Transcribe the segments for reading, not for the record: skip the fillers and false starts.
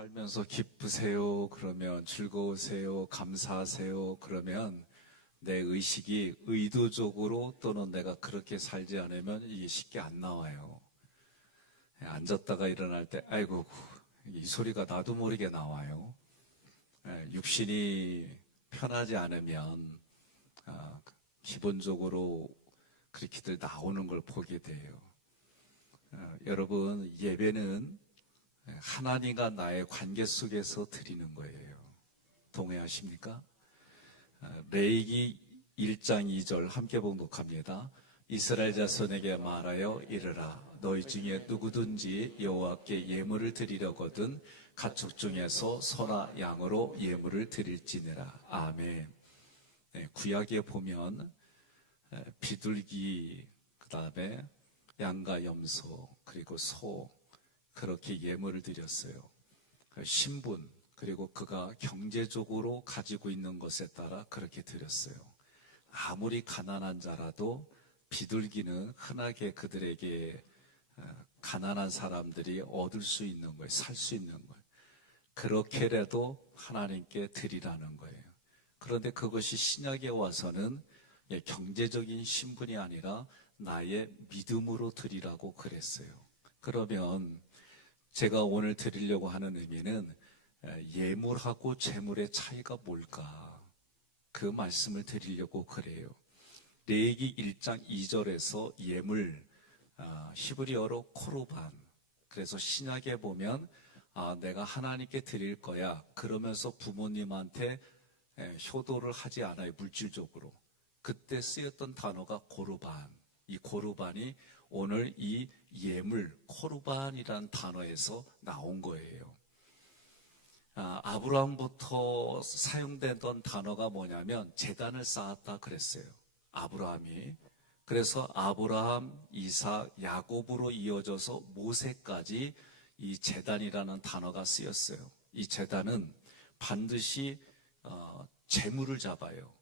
살면서 기쁘세요? 그러면 즐거우세요? 감사하세요? 그러면 내 의식이 의도적으로 또는 내가 그렇게 살지 않으면 이게 쉽게 안 나와요. 앉았다가 일어날 때 아이고 이 소리가 나도 모르게 나와요. 육신이 편하지 않으면 기본적으로 그렇게들 나오는 걸 보게 돼요. 여러분, 예배는 하나님과 나의 관계 속에서 드리는 거예요. 동의하십니까? 레위기 1장 2절 함께 봉독합니다. 이스라엘 자손에게 말하여 이르라. 너희 중에 누구든지 여호와께 예물을 드리려거든 가축 중에서 소나 양으로 예물을 드릴지니라. 아멘. 구약에 보면 비둘기, 그 다음에 양과 염소, 그리고 소, 그렇게 예물을 드렸어요. 신분, 그리고 그가 경제적으로 가지고 있는 것에 따라 그렇게 드렸어요. 아무리 가난한 자라도 비둘기는 흔하게 그들에게 가난한 사람들이 얻을 수 있는 거예요. 살 수 있는 거예요. 그렇게라도 하나님께 드리라는 거예요. 그런데 그것이 신약에 와서는 경제적인 신분이 아니라 나의 믿음으로 드리라고 그랬어요. 그러면 제가 오늘 드리려고 하는 의미는 예물하고 재물의 차이가 뭘까? 그 말씀을 드리려고 그래요. 레위기 1장 2절에서 예물, 히브리어로 코르반. 그래서 신약에 보면 내가 하나님께 드릴 거야. 그러면서 부모님한테 효도를 하지 않아요. 물질적으로. 그때 쓰였던 단어가 고르반. 이 고르반이 오늘 이 예물, 코르반이라는 단어에서 나온 거예요. 아브라함부터 사용되던 단어가 뭐냐면 제단을 쌓았다 그랬어요. 아브라함이. 그래서 아브라함, 이삭, 야곱으로 이어져서 모세까지 이 제단이라는 단어가 쓰였어요. 이 제단은 반드시 제물을 잡아요.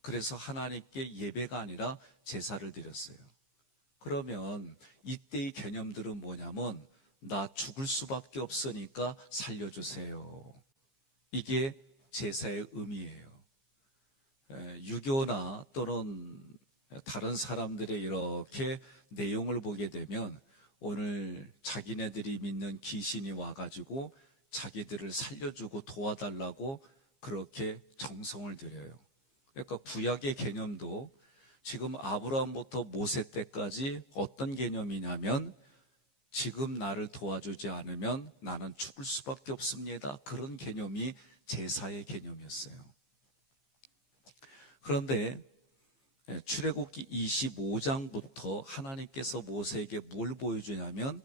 그래서 하나님께 예배가 아니라 제사를 드렸어요. 그러면 이때의 개념들은 뭐냐면 나 죽을 수밖에 없으니까 살려주세요. 이게 제사의 의미예요. 유교나 또는 다른 사람들의 이렇게 내용을 보게 되면 오늘 자기네들이 믿는 귀신이 와가지고 자기들을 살려주고 도와달라고 그렇게 정성을 들여요. 그러니까 구약의 개념도 지금 아브라함부터 모세 때까지 어떤 개념이냐면 지금 나를 도와주지 않으면 나는 죽을 수밖에 없습니다. 그런 개념이 제사의 개념이었어요. 그런데 출애굽기 25장부터 하나님께서 모세에게 뭘 보여주냐면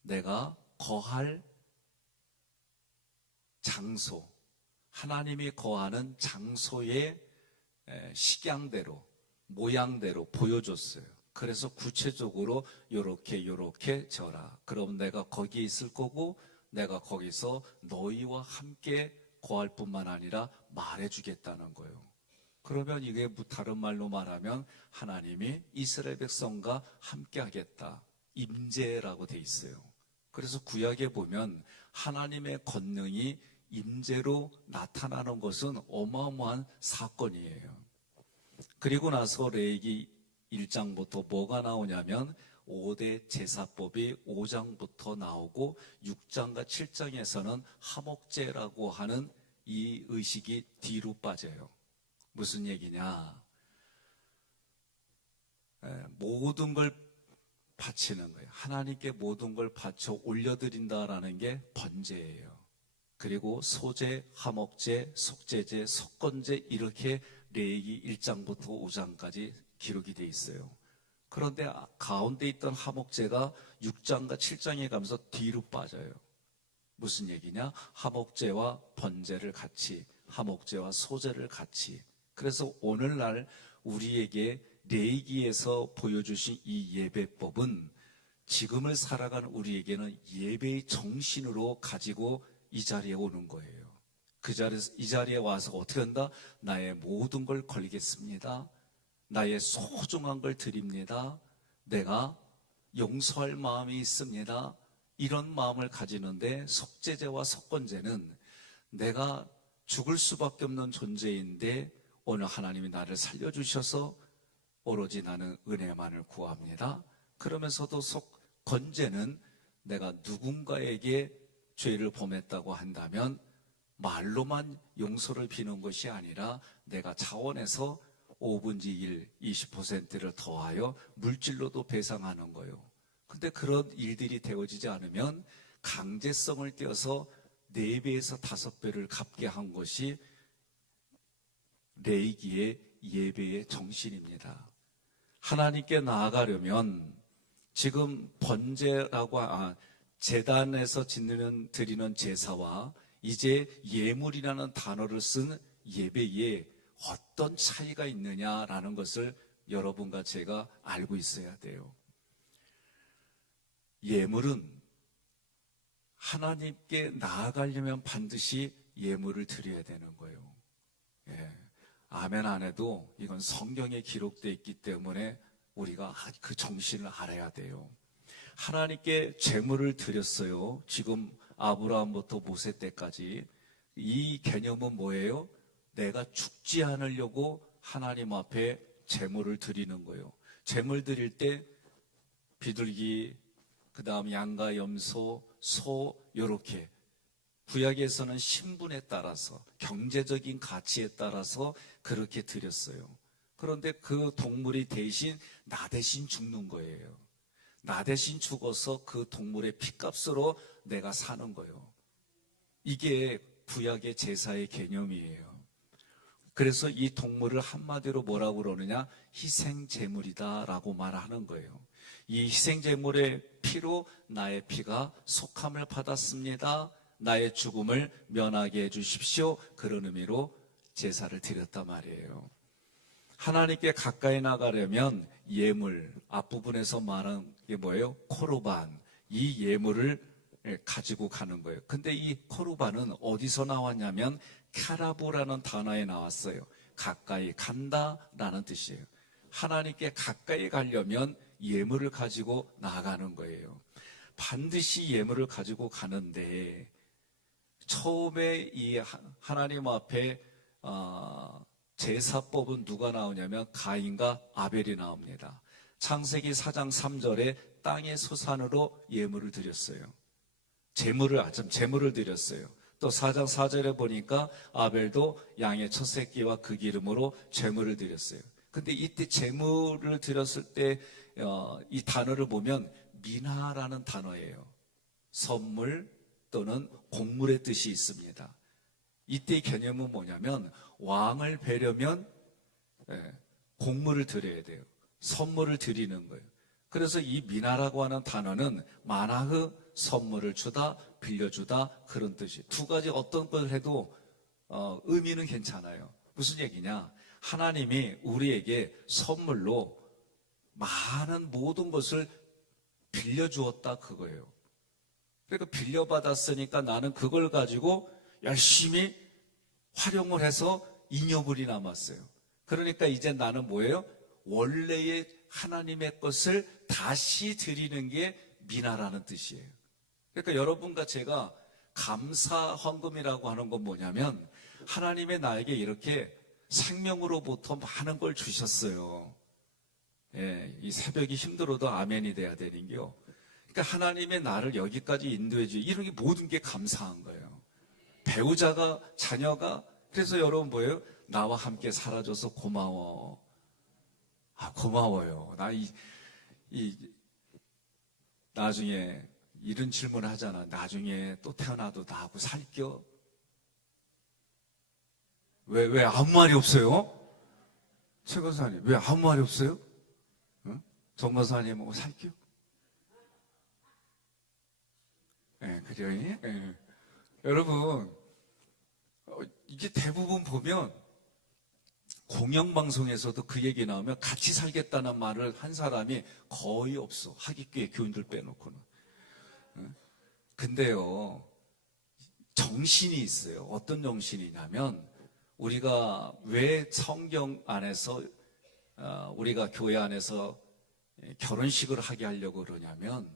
내가 거할 장소, 하나님이 거하는 장소의 식양대로, 모양대로 보여줬어요. 그래서 구체적으로 요렇게 져라. 그럼 내가 거기에 있을 거고 내가 거기서 너희와 함께 거할 뿐만 아니라 말해주겠다는 거예요. 그러면 이게 다른 말로 말하면 하나님이 이스라엘 백성과 함께 하겠다. 임재라고 돼 있어요. 그래서 구약에 보면 하나님의 권능이 임재로 나타나는 것은 어마어마한 사건이에요. 그리고 나서 레위기 1장부터 뭐가 나오냐면 5대 제사법이 5장부터 나오고 6장과 7장에서는 화목제라고 하는 이 의식이 뒤로 빠져요. 무슨 얘기냐? 모든 걸 바치는 거예요. 하나님께 모든 걸 바쳐 올려드린다라는 게 번제예요. 그리고 소제, 화목제, 속제제, 속건제 이렇게 레위기 1장부터 5장까지 기록이 돼 있어요. 그런데 가운데 있던 화목제가 6장과 7장에 가면서 뒤로 빠져요. 무슨 얘기냐? 화목제와 번제를 같이, 화목제와 소제를 같이. 그래서 오늘날 우리에게 레위기에서 보여주신 이 예배법은 지금을 살아가는 우리에게는 예배의 정신으로 가지고 이 자리에 오는 거예요. 이 자리에 와서 어떻게 한다? 나의 모든 걸 걸겠습니다. 나의 소중한 걸 드립니다. 내가 용서할 마음이 있습니다. 이런 마음을 가지는데 속죄제와 속건제는 내가 죽을 수밖에 없는 존재인데 오늘 하나님이 나를 살려주셔서 오로지 나는 은혜만을 구합니다. 그러면서도 속건제는 내가 누군가에게 죄를 범했다고 한다면 말로만 용서를 비는 것이 아니라 내가 차원에서 5분의 1, 20%를 더하여 물질로도 배상하는 거예요. 근데 그런 일들이 되어지지 않으면 강제성을 띄어서 4배에서 5배를 갚게 한 것이 레이기의 예배의 정신입니다. 하나님께 나아가려면 지금 번제라고 제단에서 드리는 제사와 이제 예물이라는 단어를 쓴 예배에 어떤 차이가 있느냐라는 것을 여러분과 제가 알고 있어야 돼요. 예물은 하나님께 나아가려면 반드시 예물을 드려야 되는 거예요. 예. 아멘 안 해도 이건 성경에 기록되어 있기 때문에 우리가 그 정신을 알아야 돼요. 하나님께 제물을 드렸어요. 지금 아브라함부터 모세 때까지. 이 개념은 뭐예요? 내가 죽지 않으려고 하나님 앞에 제물을 드리는 거예요. 제물 드릴 때 비둘기, 그 다음 양과 염소, 소, 요렇게 구약에서는 신분에 따라서 경제적인 가치에 따라서 그렇게 드렸어요. 그런데 그 동물이 대신 나 대신 죽는 거예요. 나 대신 죽어서 그 동물의 피값으로 내가 사는 거예요. 이게 구약의 제사의 개념이에요. 그래서 이 동물을 한마디로 뭐라고 그러느냐? 희생제물이다라고 말하는 거예요. 이 희생제물의 피로 나의 피가 속함을 받았습니다. 나의 죽음을 면하게 해주십시오. 그런 의미로 제사를 드렸단 말이에요. 하나님께 가까이 나가려면 예물, 앞부분에서 말한 게 뭐예요? 코르반. 이 예물을 가지고 가는 거예요. 근데 이 코르반은 어디서 나왔냐면 카라브라는 단어에 나왔어요. 가까이 간다라는 뜻이에요. 하나님께 가까이 가려면 예물을 가지고 나아가는 거예요. 반드시 예물을 가지고 가는데 처음에 이 하나님 앞에 제사법은 누가 나오냐면 가인과 아벨이 나옵니다. 창세기 4장 3절에 땅의 소산으로 예물을 드렸어요. 제물을 드렸어요. 또 4장 4절에 보니까 아벨도 양의 첫 새끼와 그 기름으로 제물을 드렸어요. 근데 이때 제물을 드렸을 때 이 단어를 보면 미나라는 단어예요. 선물 또는 곡물의 뜻이 있습니다. 이때 개념은 뭐냐면 왕을 뵈려면 곡물을 드려야 돼요. 선물을 드리는 거예요. 그래서 이 미나라고 하는 단어는 마나흐, 선물을 주다, 빌려주다, 그런 뜻이. 두 가지 어떤 걸 해도 의미는 괜찮아요. 무슨 얘기냐? 하나님이 우리에게 선물로 많은 모든 것을 빌려주었다 그거예요. 그러니까 빌려받았으니까 나는 그걸 가지고 열심히 활용을 해서 잉여물이 남았어요. 그러니까 이제 나는 뭐예요? 원래의 하나님의 것을 다시 드리는 게 미나라는 뜻이에요. 그러니까 여러분과 제가 감사 헌금이라고 하는 건 뭐냐면 하나님의 나에게 이렇게 생명으로부터 많은 걸 주셨어요. 예, 이 새벽이 힘들어도 아멘이 돼야 되는 게요. 그러니까 하나님의 나를 여기까지 인도해 주고 이런 게 모든 게 감사한 거예요. 배우자가, 자녀가. 그래서 여러분 뭐예요? 나와 함께 살아줘서 고마워. 고마워요. 나중에 이런 질문을 하잖아. 나중에 또 태어나도 나하고 살겨? 왜 아무 말이 없어요? 최 권사님, 왜 아무 말이 없어요? 응? 정 권사님하고 살겨? 네, 그래요? 네. 여러분, 이게 대부분 보면 공영방송에서도 그 얘기 나오면 같이 살겠다는 말을 한 사람이 거의 없어. 하기교회 교인들 빼놓고는. 근데요, 정신이 있어요. 어떤 정신이냐면 우리가 왜 성경 안에서 우리가 교회 안에서 결혼식을 하게 하려고 그러냐면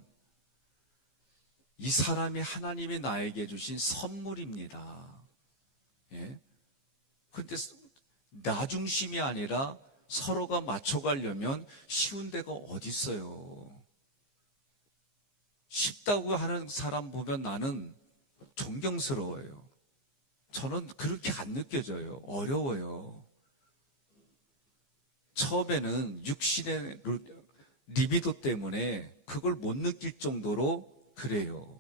이 사람이 하나님이 나에게 주신 선물입니다. 예? 그런데 나 중심이 아니라 서로가 맞춰가려면 쉬운 데가 어디 있어요. 쉽다고 하는 사람 보면 나는 존경스러워요. 저는 그렇게 안 느껴져요. 어려워요. 처음에는 육신의 리비도 때문에 그걸 못 느낄 정도로 그래요.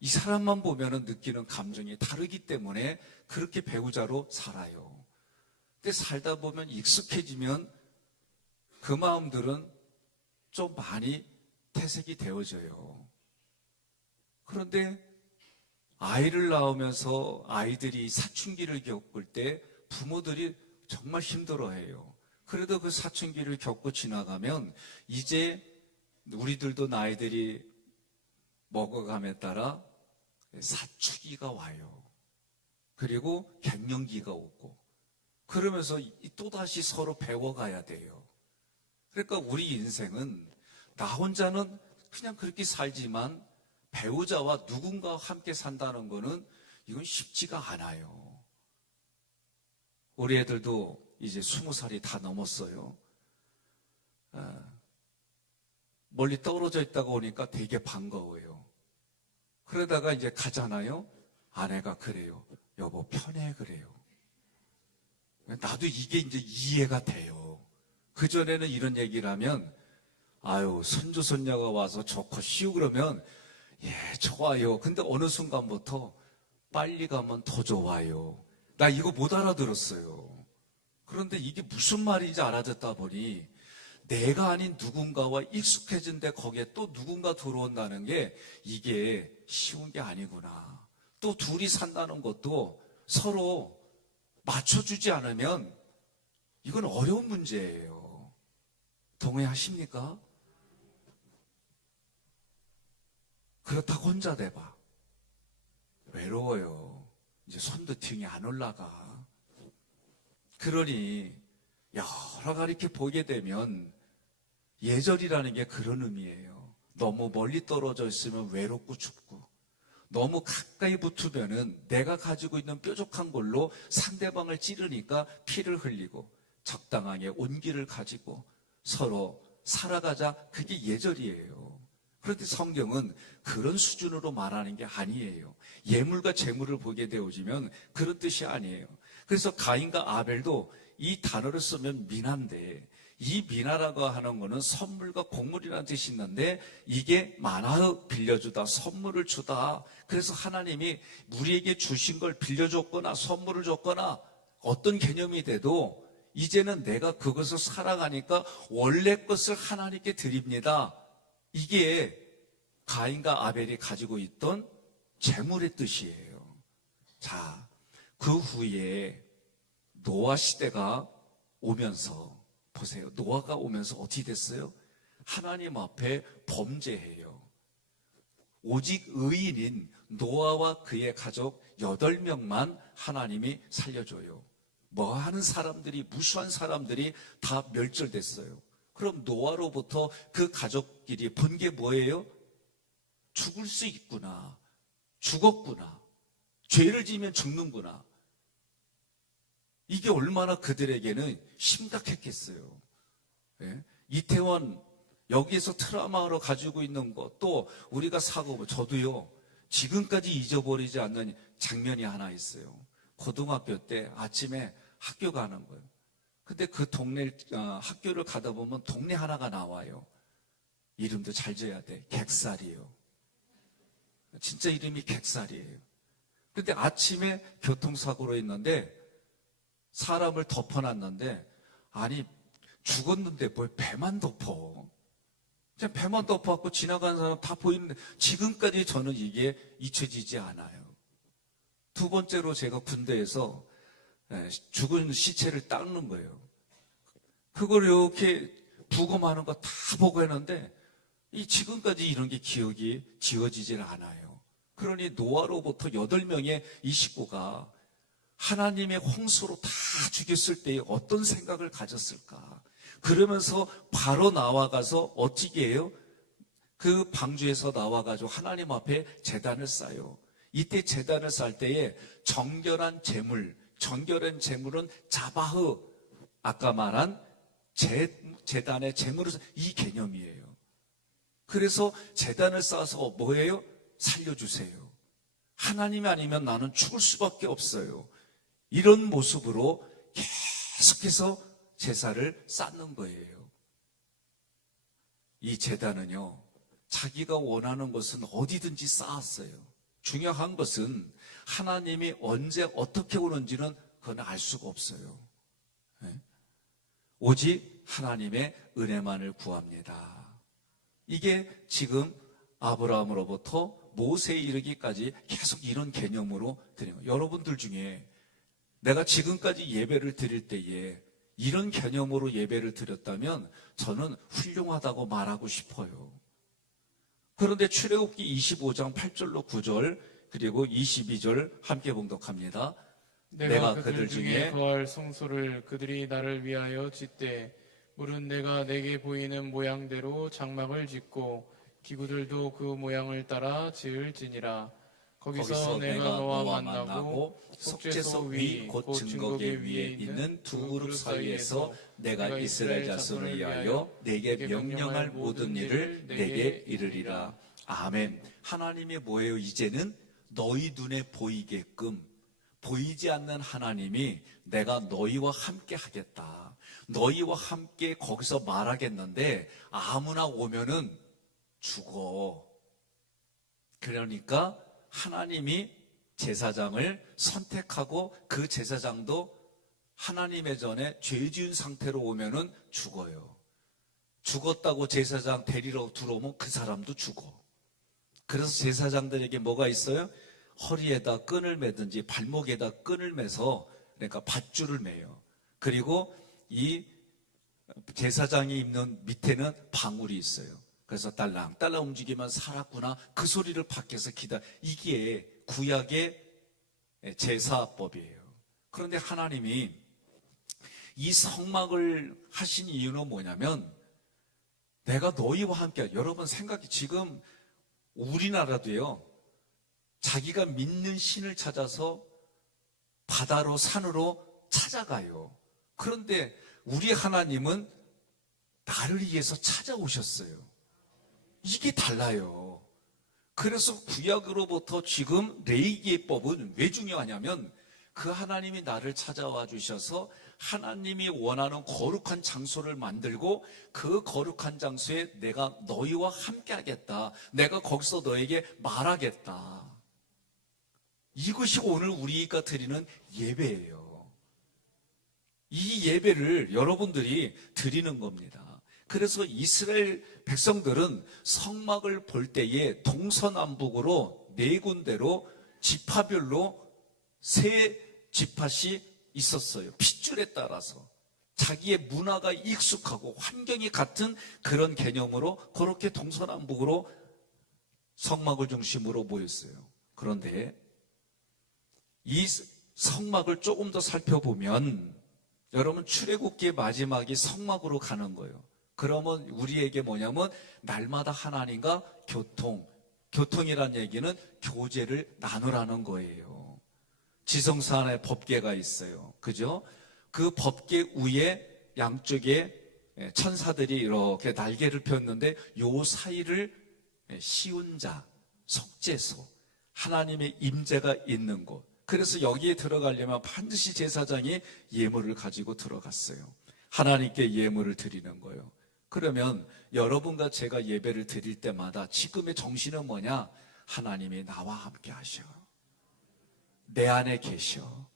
이 사람만 보면은 느끼는 감정이 다르기 때문에 그렇게 배우자로 살아요. 근데 살다 보면 익숙해지면 그 마음들은 좀 많이 퇴색이 되어져요. 그런데 아이를 낳으면서 아이들이 사춘기를 겪을 때 부모들이 정말 힘들어해요. 그래도 그 사춘기를 겪고 지나가면 이제 우리들도 나이들이 먹어감에 따라 사춘기가 와요. 그리고 갱년기가 오고 그러면서 또다시 서로 배워가야 돼요. 그러니까 우리 인생은 나 혼자는 그냥 그렇게 살지만 배우자와 누군가와 함께 산다는 거는 이건 쉽지가 않아요. 우리 애들도 이제 20살이 다 넘었어요. 멀리 떨어져 있다가 오니까 되게 반가워요. 그러다가 이제 가잖아요. 아내가 그래요. 여보 편해 그래요. 나도 이게 이제 이해가 돼요. 그전에는 이런 얘기를 하면 아유 손주 손녀가 와서 좋고 쉬우 그러면 예 좋아요. 근데 어느 순간부터 빨리 가면 더 좋아요. 나 이거 못 알아들었어요. 그런데 이게 무슨 말인지 알아듣다 보니 내가 아닌 누군가와 익숙해진데 거기에 또 누군가 들어온다는 게 이게 쉬운 게 아니구나. 또 둘이 산다는 것도 서로 맞춰주지 않으면 이건 어려운 문제예요. 동의하십니까? 그렇다고 혼자 돼봐. 외로워요. 이제 손도 등이 안 올라가. 그러니 여러 가지 이렇게 보게 되면 예절이라는 게 그런 의미예요. 너무 멀리 떨어져 있으면 외롭고 춥고 너무 가까이 붙으면은 내가 가지고 있는 뾰족한 걸로 상대방을 찌르니까 피를 흘리고 적당하게 온기를 가지고 서로 살아가자. 그게 예절이에요. 그런데 성경은 그런 수준으로 말하는 게 아니에요. 예물과 재물을 보게 되어지면 그런 뜻이 아니에요. 그래서 가인과 아벨도 이 단어를 쓰면 미나인데 이 미나라고 하는 거는 선물과 곡물이라는 뜻이 있는데 이게 만화 빌려주다, 선물을 주다. 그래서 하나님이 우리에게 주신 걸 빌려줬거나 선물을 줬거나 어떤 개념이 돼도 이제는 내가 그것을 살아가니까 원래 것을 하나님께 드립니다. 이게 가인과 아벨이 가지고 있던 재물의 뜻이에요. 자, 그 후에 노아 시대가 오면서 보세요. 노아가 오면서 어떻게 됐어요? 하나님 앞에 범죄해요. 오직 의인인 노아와 그의 가족 8명만 하나님이 살려줘요. 뭐 하는 사람들이, 무수한 사람들이 다 멸절됐어요. 그럼 노아로부터 그 가족끼리 본 게 뭐예요? 죽을 수 있구나. 죽었구나. 죄를 지으면 죽는구나. 이게 얼마나 그들에게는 심각했겠어요. 예? 이태원 여기에서 트라우마로 가지고 있는 것, 또 우리가 사고, 저도요 지금까지 잊어버리지 않는 장면이 하나 있어요. 고등학교 때 아침에 학교 가는 거예요. 근데 그 동네 학교를 가다 보면 동네 하나가 나와요. 이름도 잘 지어야 돼. 객살이에요. 진짜 이름이 객살이에요. 근데 아침에 교통사고로 있는데 사람을 덮어놨는데 아니 죽었는데 뭘 배만 덮어. 그냥 배만 덮어갖고 지나가는 사람 다 보이는데 지금까지 저는 이게 잊혀지지 않아요. 두 번째로 제가 군대에서 죽은 시체를 닦는 거예요. 그걸 이렇게 부검하는 거 다 보고 했는데 이 지금까지 이런 게 기억이 지워지질 않아요. 그러니 노아로부터 8명의 이 식구가 하나님의 홍수로 다 죽였을 때 어떤 생각을 가졌을까? 그러면서 바로 나와가서 어떻게 해요? 그 방주에서 나와가지고 하나님 앞에 제단을 쌓아요. 이때 제단을 쌓을 때에 정결한 제물은 자바흐, 아까 말한 제단의 제물을 이 개념이에요. 그래서 제단을 쌓아서 뭐예요? 살려주세요. 하나님이 아니면 나는 죽을 수밖에 없어요. 이런 모습으로 계속해서 제사를 쌓는 거예요. 이 제단은요, 자기가 원하는 것은 어디든지 쌓았어요. 중요한 것은 하나님이 언제 어떻게 오는지는 그건 알 수가 없어요. 오직 하나님의 은혜만을 구합니다. 이게 지금 아브라함으로부터 모세에 이르기까지 계속 이런 개념으로 드리는 거예요. 여러분들 중에 내가 지금까지 예배를 드릴 때에 이런 개념으로 예배를 드렸다면 저는 훌륭하다고 말하고 싶어요. 그런데 출애굽기 25장 8절로 9절 그리고 22절 함께 봉독합니다. 내가 그들 중에 거할 성소를 그들이 나를 위하여 짓되 물은 내가 내게 보이는 모양대로 장막을 짓고 기구들도 그 모양을 따라 지을지니라. 거기서 내가 너와 만나고 속죄소 위 곧 증거계 위에 있는 두 그룹 사이에서 내가 이스라엘 자손을 위하여 내게 명령할 모든 일을 내게 이르리라. 아멘. 하나님이 뭐예요? 이제는 너희 눈에 보이게끔, 보이지 않는 하나님이 내가 너희와 함께 하겠다, 너희와 함께 거기서 말하겠는데 아무나 오면은 죽어. 그러니까 하나님이 제사장을 선택하고 그 제사장도 하나님의 전에 죄 지은 상태로 오면은 죽어요. 죽었다고 제사장 데리러 들어오면 그 사람도 죽어. 그래서 제사장들에게 뭐가 있어요? 허리에다 끈을 매든지 발목에다 끈을 매서, 그러니까 밧줄을 매요. 그리고 이 제사장이 입는 밑에는 방울이 있어요. 그래서 딸랑딸랑 움직이면 살았구나, 그 소리를 밖에서 이게 구약의 제사법이에요. 그런데 하나님이 이 성막을 하신 이유는 뭐냐면 내가 너희와 함께, 여러분 생각해, 지금 우리나라도요, 자기가 믿는 신을 찾아서 바다로 산으로 찾아가요. 그런데 우리 하나님은 나를 위해서 찾아오셨어요. 이게 달라요. 그래서 구약으로부터 지금 레위기법은 왜 중요하냐면 그 하나님이 나를 찾아와 주셔서 하나님이 원하는 거룩한 장소를 만들고 그 거룩한 장소에 내가 너희와 함께 하겠다, 내가 거기서 너에게 말하겠다. 이것이 오늘 우리가 드리는 예배예요. 이 예배를 여러분들이 드리는 겁니다. 그래서 이스라엘 백성들은 성막을 볼 때에 동서남북으로 네 군데로 지파별로 세 지파씩 있었어요. 핏줄에 따라서 자기의 문화가 익숙하고 환경이 같은 그런 개념으로 그렇게 동서남북으로 성막을 중심으로 모였어요. 그런데 이 성막을 조금 더 살펴보면 여러분, 출애굽기의 마지막이 성막으로 가는 거예요. 그러면 우리에게 뭐냐면 날마다 하나님과 교통이란 얘기는 교제를 나누라는 거예요. 지성소 안에 법궤가 있어요. 그죠? 그 법궤 위에 양쪽에 천사들이 이렇게 날개를 폈는데 요 사이를 씌운 자, 속죄소, 하나님의 임재가 있는 곳. 그래서 여기에 들어가려면 반드시 제사장이 예물을 가지고 들어갔어요. 하나님께 예물을 드리는 거예요. 그러면 여러분과 제가 예배를 드릴 때마다 지금의 정신은 뭐냐? 하나님이 나와 함께 하셔, 내 안에 계셔.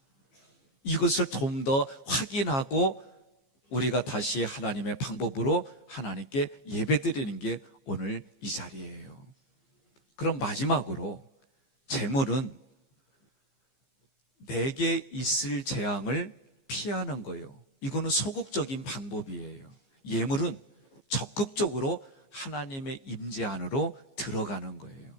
이것을 좀 더 확인하고 우리가 다시 하나님의 방법으로 하나님께 예배 드리는 게 오늘 이 자리예요. 그럼 마지막으로 제물은 내게 있을 재앙을 피하는 거예요. 이거는 소극적인 방법이에요. 예물은 적극적으로 하나님의 임재 안으로 들어가는 거예요.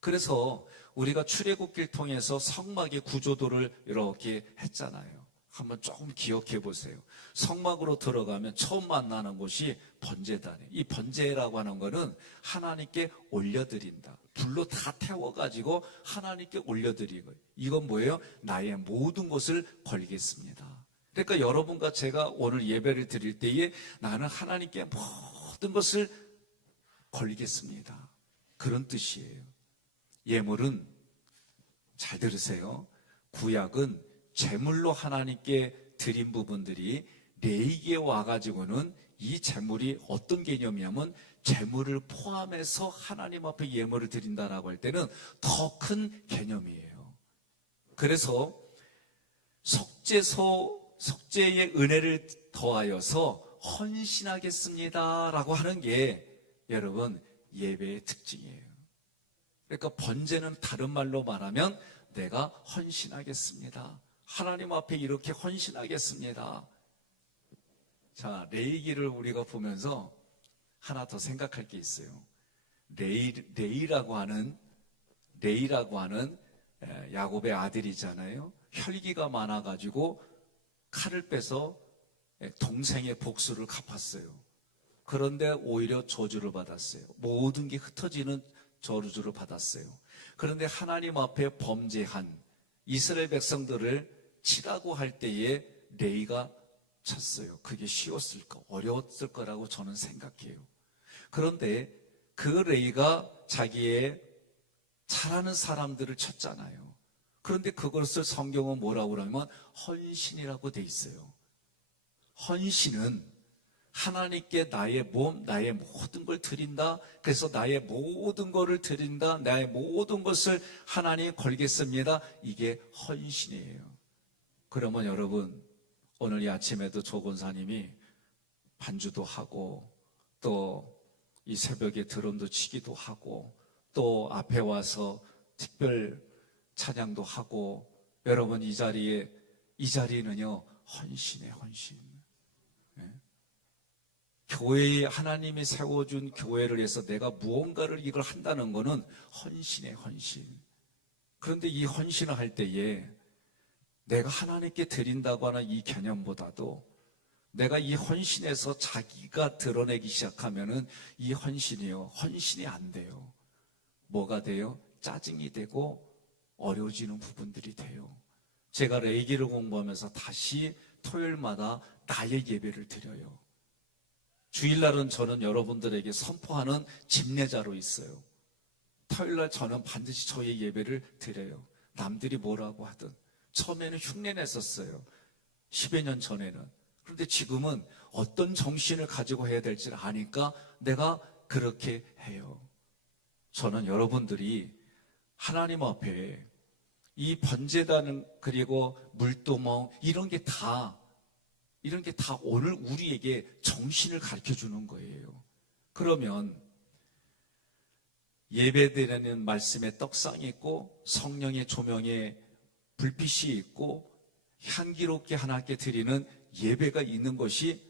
그래서 우리가 출애굽기를 통해서 성막의 구조도를 이렇게 했잖아요. 한번 조금 기억해 보세요. 성막으로 들어가면 처음 만나는 곳이 번제단이에요. 이 번제라고 하는 거는 하나님께 올려드린다. 불로 다 태워가지고 하나님께 올려드리는 거예요. 이건 뭐예요? 나의 모든 것을 걸겠습니다. 그러니까 여러분과 제가 오늘 예배를 드릴 때에 나는 하나님께 모든 것을 걸겠습니다. 그런 뜻이에요. 예물은, 잘 들으세요, 구약은 제물로 하나님께 드린 부분들이 레위기에 와가지고는 이 제물이 어떤 개념이냐면 제물을 포함해서 하나님 앞에 예물을 드린다라고 할 때는 더 큰 개념이에요. 그래서 속죄의 은혜를 더하여서 헌신하겠습니다라고 하는 게 여러분 예배의 특징이에요. 그러니까 번제는 다른 말로 말하면 내가 헌신하겠습니다. 하나님 앞에 이렇게 헌신하겠습니다. 자, 레위기를 우리가 보면서 하나 더 생각할 게 있어요. 레이라고 하는 야곱의 아들이잖아요. 혈기가 많아가지고 칼을 빼서 동생의 복수를 갚았어요. 그런데 오히려 저주를 받았어요. 모든 게 흩어지는 저주를 받았어요. 그런데 하나님 앞에 범죄한 이스라엘 백성들을 치라고 할 때에 레위가 쳤어요. 그게 쉬웠을까? 어려웠을 거라고 저는 생각해요. 그런데 그 레위가 자기의 잘하는 사람들을 쳤잖아요. 그런데 그것을 성경은 뭐라고 그러면 헌신이라고 돼 있어요. 헌신은 하나님께 나의 몸, 나의 모든 걸 드린다. 그래서 나의 모든 것을 드린다. 나의 모든 것을 하나님에 걸겠습니다. 이게 헌신이에요. 그러면 여러분, 오늘 이 아침에도 조 권사님이 반주도 하고 또 이 새벽에 드럼도 치기도 하고 또 앞에 와서 특별 찬양도 하고, 여러분 이 자리는요 헌신의 헌신. 교회에 하나님이 세워준 교회를 위해서 내가 무언가를 이걸 한다는 것은 헌신의 헌신. 그런데 이 헌신을 할 때에 내가 하나님께 드린다고 하는 이 개념보다도 내가 이 헌신에서 자기가 드러내기 시작하면은 이 헌신이 안 돼요. 뭐가 돼요? 짜증이 되고 어려워지는 부분들이 돼요. 제가 레위기를 공부하면서 다시 토요일마다 나의 예배를 드려요. 주일날은 저는 여러분들에게 선포하는 집례자로 있어요. 토요일날 저는 반드시 저의 예배를 드려요. 남들이 뭐라고 하든. 처음에는 흉내냈었어요. 10여 년 전에는. 그런데 지금은 어떤 정신을 가지고 해야 될지를 아니까 내가 그렇게 해요. 저는 여러분들이 하나님 앞에 이 번제단 그리고 물도멍 이런 게 다 오늘 우리에게 정신을 가르쳐 주는 거예요. 그러면 예배드리는 말씀에 떡상이 있고 성령의 조명에 불빛이 있고 향기롭게 하나님께 드리는 예배가 있는 것이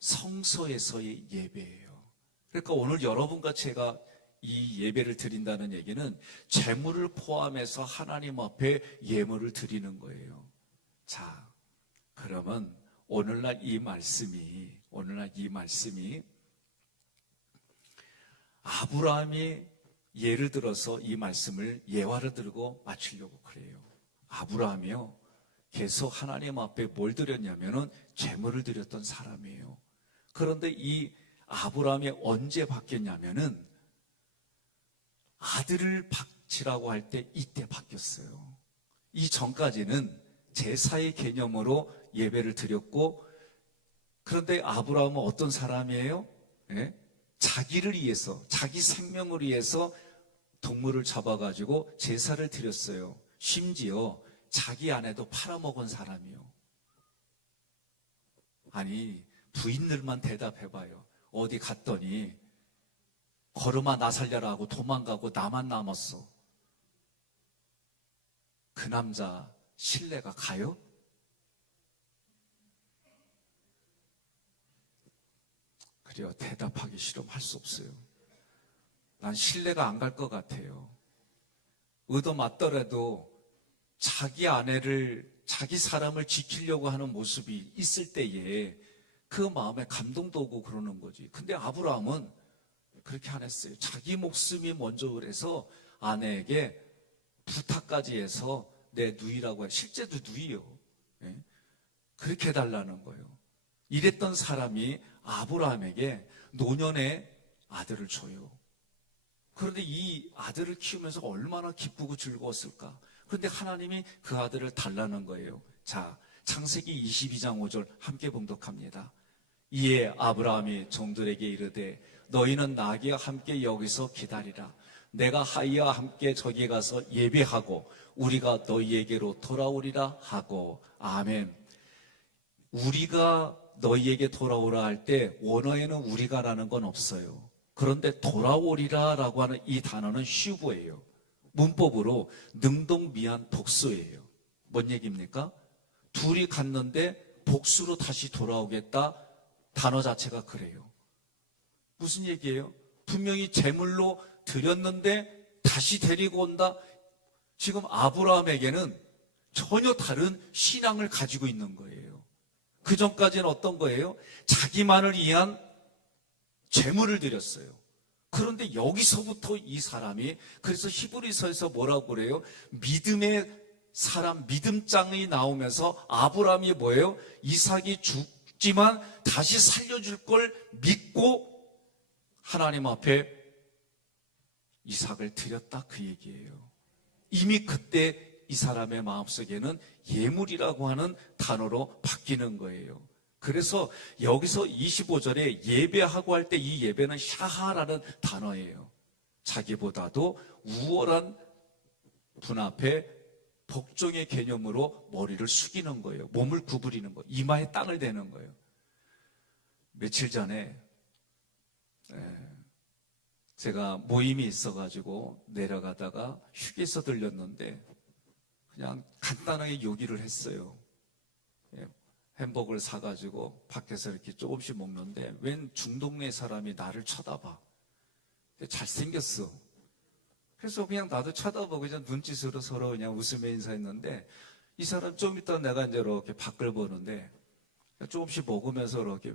성소에서의 예배예요. 그러니까 오늘 여러분과 제가 이 예배를 드린다는 얘기는 제물을 포함해서 하나님 앞에 예물을 드리는 거예요. 자, 그러면 오늘날 이 말씀이 아브라함이 예를 들어서 이 말씀을 예화를 들고 마치려고 그래요. 아브라함이요, 계속 하나님 앞에 뭘 드렸냐면은 제물을 드렸던 사람이에요. 그런데 이 아브라함이 언제 바뀌었냐면은 아들을 바치라고 할 때 이때 바뀌었어요. 이 전까지는 제사의 개념으로 예배를 드렸고, 그런데 아브라함은 어떤 사람이에요? 예? 자기를 위해서, 자기 생명을 위해서 동물을 잡아가지고 제사를 드렸어요. 심지어 자기 아내도 팔아먹은 사람이요. 아니, 부인들만 대답해봐요. 어디 갔더니 걸음아 나 살려라 하고 도망가고 나만 남았어. 그 남자 신뢰가 가요? 그래요. 대답하기 싫으면 할 수 없어요. 난 신뢰가 안 갈 것 같아요. 의도 맞더라도 자기 아내를 자기 사람을 지키려고 하는 모습이 있을 때에 그 마음에 감동도 오고 그러는 거지. 근데 아브라함은 그렇게 안 했어요. 자기 목숨이 먼저 그래서 아내에게 부탁까지 해서 내 누이라고 해. 실제도 누이요. 예? 그렇게 해달라는 거예요. 이랬던 사람이 아브라함에게 노년에 아들을 줘요. 그런데 이 아들을 키우면서 얼마나 기쁘고 즐거웠을까. 그런데 하나님이 그 아들을 달라는 거예요. 자, 창세기 22장 5절 함께 봉독합니다. 이에 아브라함이 종들에게 이르되 너희는 나귀와 함께 여기서 기다리라. 내가 하이와 함께 저기 가서 예배하고 우리가 너희에게로 돌아오리라 하고. 아멘. 우리가 너희에게 돌아오라 할 때 원어에는 우리가라는 건 없어요. 그런데 돌아오리라 라고 하는 이 단어는 슈브예요. 문법으로 능동미한 복수예요. 뭔 얘기입니까? 둘이 갔는데 복수로 다시 돌아오겠다. 단어 자체가 그래요. 무슨 얘기예요? 분명히 제물로 드렸는데 다시 데리고 온다. 지금 아브라함에게는 전혀 다른 신앙을 가지고 있는 거예요. 그 전까지는 어떤 거예요? 자기만을 위한 제물을 드렸어요. 그런데 여기서부터 이 사람이, 그래서 히브리서에서 뭐라고 그래요? 믿음의 사람, 믿음장이 나오면서 아브라함이 뭐예요? 이삭이 죽지만 다시 살려줄 걸 믿고 하나님 앞에 이삭을 드렸다, 그 얘기예요. 이미 그때 이 사람의 마음속에는 예물이라고 하는 단어로 바뀌는 거예요. 그래서 여기서 25절에 예배하고 할 때 이 예배는 샤하라는 단어예요. 자기보다도 우월한 분 앞에 복종의 개념으로 머리를 숙이는 거예요. 몸을 구부리는 거예요. 이마에 땅을 대는 거예요. 며칠 전에 제가 모임이 있어가지고 내려가다가 휴게소 들렸는데 그냥 간단하게 요기를 했어요. 햄버거를 사가지고 밖에서 이렇게 조금씩 먹는데 웬 중동네 사람이 나를 쳐다봐. 잘생겼어. 그래서 그냥 나도 쳐다보고 그냥 눈짓으로 서로 그냥 웃으며 인사했는데 이 사람 좀 이따 내가 이제 이렇게 밖을 보는데 조금씩 먹으면서 이렇게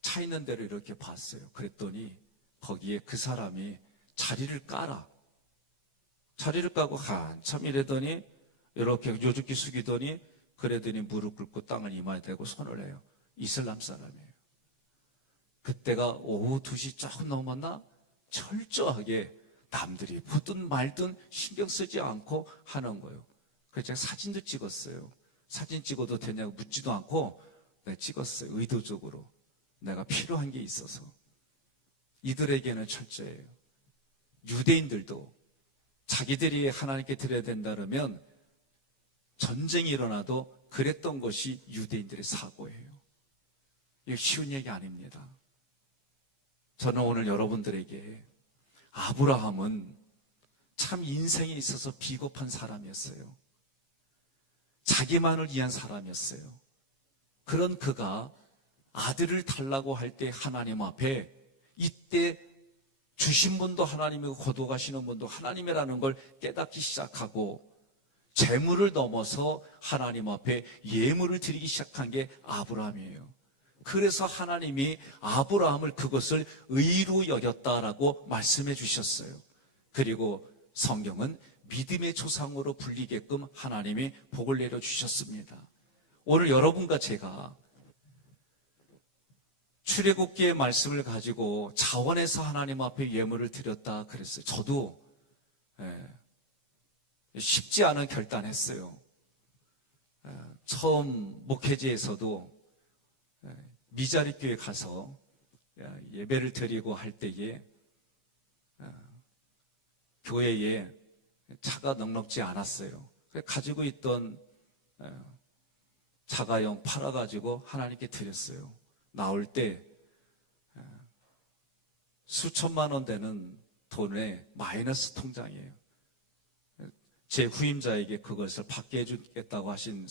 차 있는 데를 이렇게 봤어요. 그랬더니 거기에 그 사람이 자리를 깔아. 자리를 까고 한참 이러더니 이렇게 요즘 숙이더니 그러더니 무릎 꿇고 땅을 이마에 대고 손을 해요. 이슬람 사람이에요. 그때가 오후 2시 조금 넘었나? 철저하게 남들이 보든 말든 신경 쓰지 않고 하는 거예요. 그래서 제가 사진도 찍었어요. 사진 찍어도 되냐고 묻지도 않고 내가 찍었어요. 의도적으로. 내가 필요한 게 있어서. 이들에게는 철저해요. 유대인들도 자기들이 하나님께 드려야 된다 그러면 전쟁이 일어나도 그랬던 것이 유대인들의 사고예요. 이거 쉬운 얘기 아닙니다. 저는 오늘 여러분들에게 아브라함은 참 인생에 있어서 비겁한 사람이었어요. 자기만을 위한 사람이었어요. 그런 그가 아들을 달라고 할 때 하나님 앞에 이때 주신 분도 하나님이고 거둬가시는 분도 하나님이라는 걸 깨닫기 시작하고 재물을 넘어서 하나님 앞에 예물을 드리기 시작한 게 아브라함이에요. 그래서 하나님이 아브라함을 그것을 의로 여겼다라고 말씀해 주셨어요. 그리고 성경은 믿음의 조상으로 불리게끔 하나님이 복을 내려주셨습니다. 오늘 여러분과 제가 출애굽기의 말씀을 가지고 자원해서 하나님 앞에 예물을 드렸다 그랬어요. 저도 쉽지 않은 결단했어요. 처음 목회지에서도 미자리 교회 가서 예배를 드리고 할 때에 교회에 차가 넉넉지 않았어요. 가지고 있던 자가용 팔아가지고 하나님께 드렸어요. 나올 때 수천만 원 되는 돈의 마이너스 통장이에요. 제 후임자에게 그것을 받게 해주겠다고 하신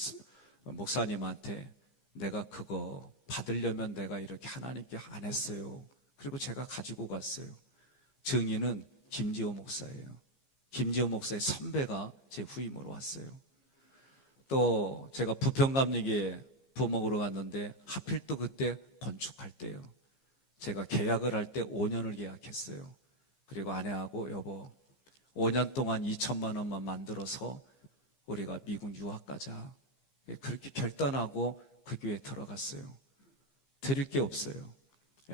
목사님한테 내가 그거 받으려면 내가 이렇게 하나님께 안 했어요. 그리고 제가 가지고 갔어요. 증인은 김지호 목사예요. 김지호 목사의 선배가 제 후임으로 왔어요. 또 제가 부평감리교회 부목으로 갔는데 하필 또 그때 건축할 때요. 제가 계약을 할 때 5년을 계약했어요. 그리고 아내하고 여보 5년 동안 2천만 원만 만들어서 우리가 미국 유학 가자. 그렇게 결단하고 그 교회에 들어갔어요. 드릴 게 없어요.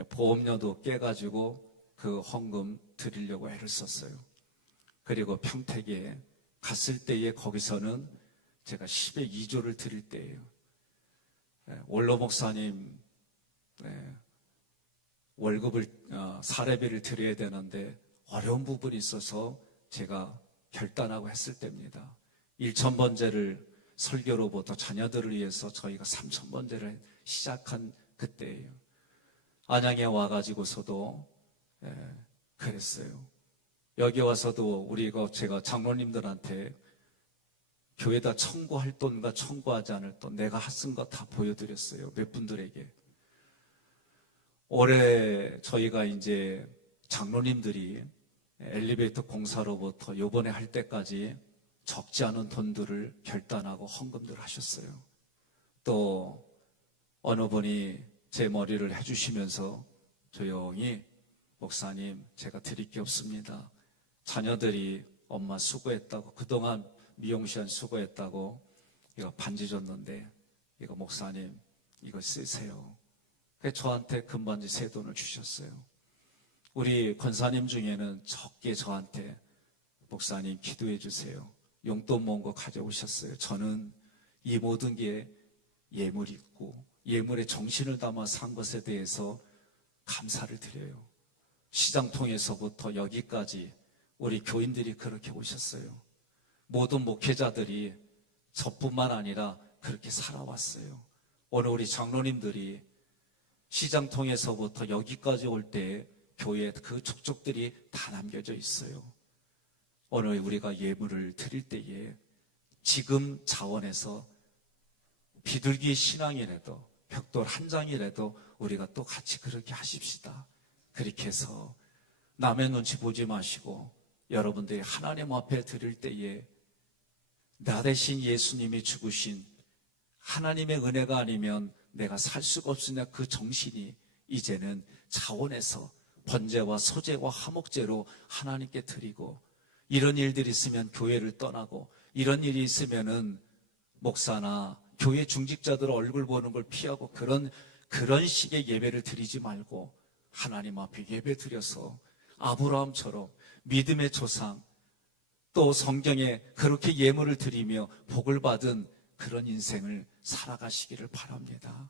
보험료도 깨가지고 그 헌금 드리려고 애를 썼어요. 그리고 평택에 갔을 때에 거기서는 제가 10에 2조를 드릴 때예요. 원로 목사님 월급을 사례비를 드려야 되는데 어려운 부분이 있어서 제가 결단하고 했을 때입니다. 1,000번제를 설교로부터 자녀들을 위해서 저희가 3,000번제를 시작한 그때예요. 안양에 와가지고서도 그랬어요. 여기 와서도 제가 장로님들한테 교회에다 청구할 돈과 청구하지 않을 돈 내가 쓴 거 다 보여드렸어요. 몇 분들에게. 올해 저희가 이제 장로님들이 엘리베이터 공사로부터 요번에 할 때까지 적지 않은 돈들을 결단하고 헌금들 하셨어요. 또 어느 분이 제 머리를 해주시면서 조용히 목사님 제가 드릴 게 없습니다. 자녀들이 엄마 수고했다고 그동안 미용실 수고했다고 이거 반지 줬는데 이거 목사님 이거 쓰세요. 그래서 저한테 금반지 새 돈을 주셨어요. 우리 권사님 중에는 적게 저한테 목사님 기도해 주세요. 용돈 모은 거 가져오셨어요. 저는 이 모든 게 예물이 있고 예물에 정신을 담아 산 것에 대해서 감사를 드려요. 시장통에서부터 여기까지 우리 교인들이 그렇게 오셨어요. 모든 목회자들이 저뿐만 아니라 그렇게 살아왔어요. 오늘 우리 장로님들이 시장통에서부터 여기까지 올 때 교회에 그 족적들이 다 남겨져 있어요. 오늘 우리가 예물을 드릴 때에 지금 자원에서 비둘기 신앙이라도 벽돌 한 장이라도 우리가 또 같이 그렇게 하십시다. 그렇게 해서 남의 눈치 보지 마시고 여러분들이 하나님 앞에 드릴 때에 나 대신 예수님이 죽으신 하나님의 은혜가 아니면 내가 살 수가 없으냐 그 정신이 이제는 자원에서 번제와 소제와 화목제로 하나님께 드리고 이런 일들이 있으면 교회를 떠나고 이런 일이 있으면은 목사나 교회 중직자들 얼굴 보는 걸 피하고 그런 식의 예배를 드리지 말고 하나님 앞에 예배 드려서 아브라함처럼 믿음의 조상 또 성경에 그렇게 예물을 드리며 복을 받은 그런 인생을 살아가시기를 바랍니다.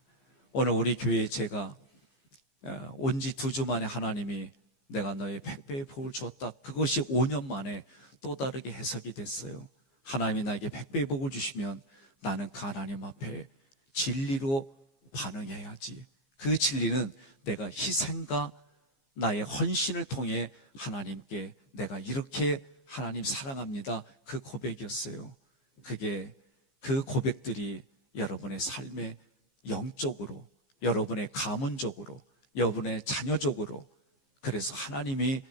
오늘 우리 교회에 제가 온 지 2주 만에 하나님이 내가 너의 100배의 복을 주었다. 그것이 5년 만에 또 다르게 해석이 됐어요. 하나님이 나에게 100배의 복을 주시면 나는 그 하나님 앞에 진리로 반응해야지. 그 진리는 내가 희생과 나의 헌신을 통해 하나님께 내가 이렇게 하나님 사랑합니다. 그 고백이었어요. 그 고백들이 여러분의 삶의 영적으로, 여러분의 가문적으로, 여러분의 자녀적으로 그래서 하나님이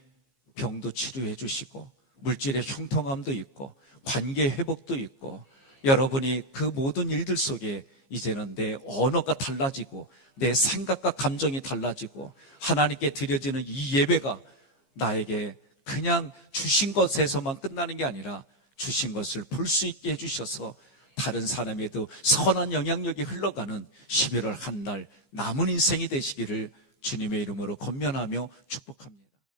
병도 치료해 주시고 물질의 흉통함도 있고 관계 회복도 있고 여러분이 그 모든 일들 속에 이제는 내 언어가 달라지고 내 생각과 감정이 달라지고 하나님께 드려지는 이 예배가 나에게 그냥 주신 것에서만 끝나는 게 아니라 주신 것을 볼 수 있게 해주셔서 다른 사람에도 선한 영향력이 흘러가는 11월 한 날 남은 인생이 되시기를 주님의 이름으로 권면하며 축복합니다.